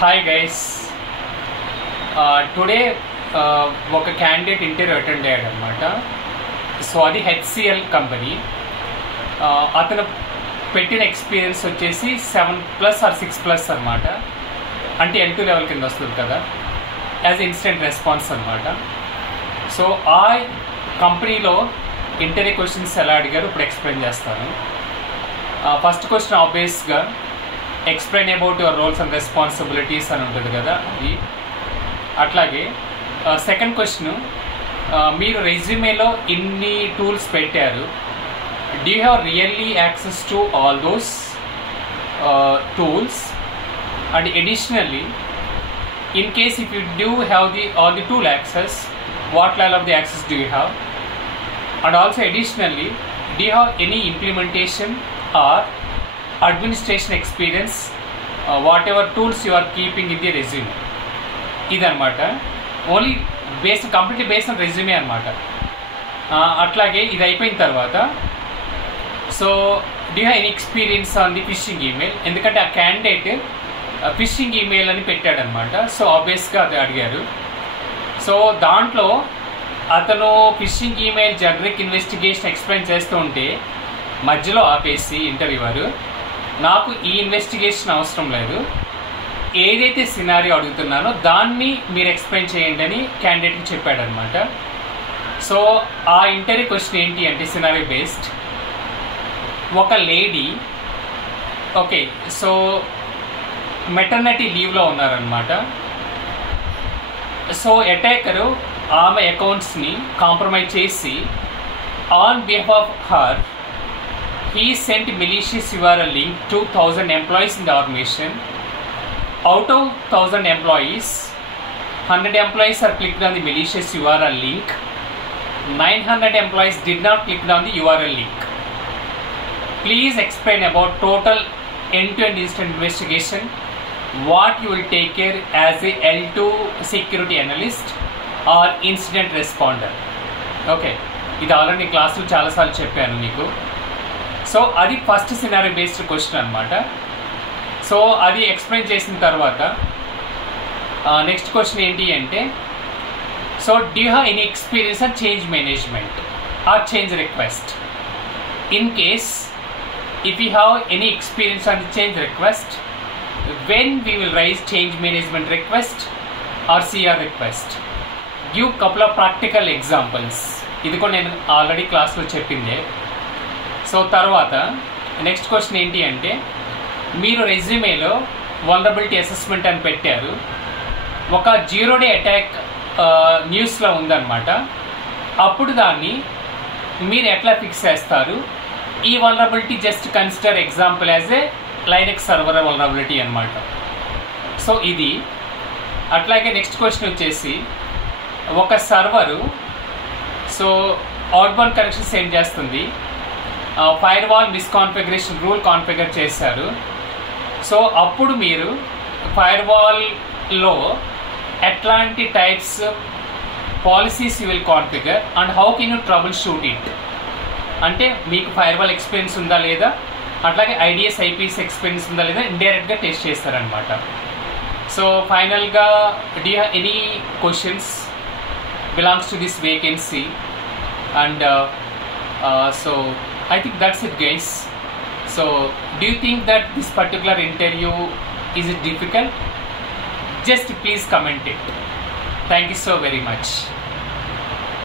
Hi guys, today ఒక candidate interview attend అయ్యాడు అనమాట. సో అది హెచ్సిఎల్ కంపెనీ. అతను పెట్టిన ఎక్స్పీరియన్స్ వచ్చేసి 7+ or 6+ అనమాట. అంటే L2 లెవెల్ కింద వస్తుంది కదా, యాజ్ ఇన్స్టెంట్ రెస్పాన్స్ అనమాట. సో ఆ కంపెనీలో ఇంటర్వ్యూ క్వశ్చన్స్ ఎలా అడిగారు ఇప్పుడు ఎక్స్ప్లెయిన్ చేస్తాను. ఫస్ట్ క్వశ్చన్ ఆబ్వియస్గా explain about your roles and responsibilities అని ఉంటుంది కదా అది. అట్లాగే సెకండ్ క్వశ్చన్, మీరు రెజ్యూమేలో ఇన్ని టూల్స్ పెట్టారు, do you have really access to all those tools? And additionally, in case if you do have all the tool access, what level of the access do you have? And also additionally, do you have any implementation or administration experience, whatever tools you are keeping in the resume? ఇదన్నమాట. Only completely based on resume అనమాట. అట్లాగే ఇది అయిపోయిన తర్వాత, so do you have any experience on the fishing email? ఎందుకంటే ఆ candidate fishing email అని పెట్టాడనమాట. సో ఆబ్వియస్గా అది అడిగారు. సో దాంట్లో అతను fishing email generic investigation explain చేస్తూ ఉంటే మధ్యలో ఆపేసి ఇంటర్వ్యూవర్, నాకు ఈ ఇన్వెస్టిగేషన్ అవసరం లేదు, ఏదైతే సినారియో అడుగుతున్నానో దాన్ని మీరు ఎక్స్ప్లెయిన్ చేయండి అని క్యాండిడేట్కి చెప్పాడనమాట. సో ఆ ఇంటర్వ్యూ క్వశ్చన్ ఏంటి అంటే సినారియో బేస్డ్. ఒక లేడీ, ఓకే, సో మెటర్నిటీ లీవ్లో ఉన్నారనమాట. సో అటాకరు ఆమె అకౌంట్స్ని కాంప్రమైజ్ చేసి on behalf of her he sent malicious URL link to 1000 employees in the organization. Out of 1000 employees, 100 employees are clicked on the malicious URL link. 900 employees did not click on the URL link. Please explain about total end-to-end incident investigation, what you will take care as a L2 security analyst or incident responder. Okay, ఇది already క్లాసులో చాలాసార్లు చెప్పాను మీకు. So అది first scenario based question అనమాట. So అది explain చేసిన తర్వాత నెక్స్ట్ క్వశ్చన్ ఏంటి అంటే, so do you have any experience on change management or change request? In case if you have any experience on the change request, when we will raise change management request or CR request? Give couple of practical examples. ఇది కూడా నేను ఆల్రెడీ క్లాస్లో చెప్పిందే. సో తర్వాత next question ఏంటి అంటే, మీరు రెజ్యూమేలో వల్నరబిలిటీ అసెస్మెంట్ అని పెట్టారు, ఒక 0-day అటాక్ న్యూస్లో ఉందన్నమాట. అప్పుడు దాన్ని మీరు ఎట్లా ఫిక్స్ చేస్తారు? ఈ vulnerability just consider example as a Linux server vulnerability అనమాట. సో ఇది. అట్లాగే నెక్స్ట్ క్వశ్చన్ వచ్చేసి, ఒక server so outbound connection send చేస్తుంది, ఫైర్ వాల్ మిస్కాన్ఫిగరేషన్ రూల్ కాన్ఫిగర్ చేశారు. సో అప్పుడు మీరు ఫైర్ వాల్లో ఎట్లాంటి types policies you will configure and how can you trouble shoot it? అంటే మీకు ఫైర్ వాల్ ఎక్స్పీరియన్స్ ఉందా లేదా, అట్లాగే ఐడిఎస్ ఐపీఎస్ ఎక్స్పీరియన్స్ ఉందా లేదా ఇండైరెక్ట్గా టెస్ట్ చేస్తారనమాట. సో ఫైనల్గా, do you have any questions belongs to this vacancy? And so I think that's it, guys. So do you think that this particular interview is difficult? Just please comment it. Thank you so very much.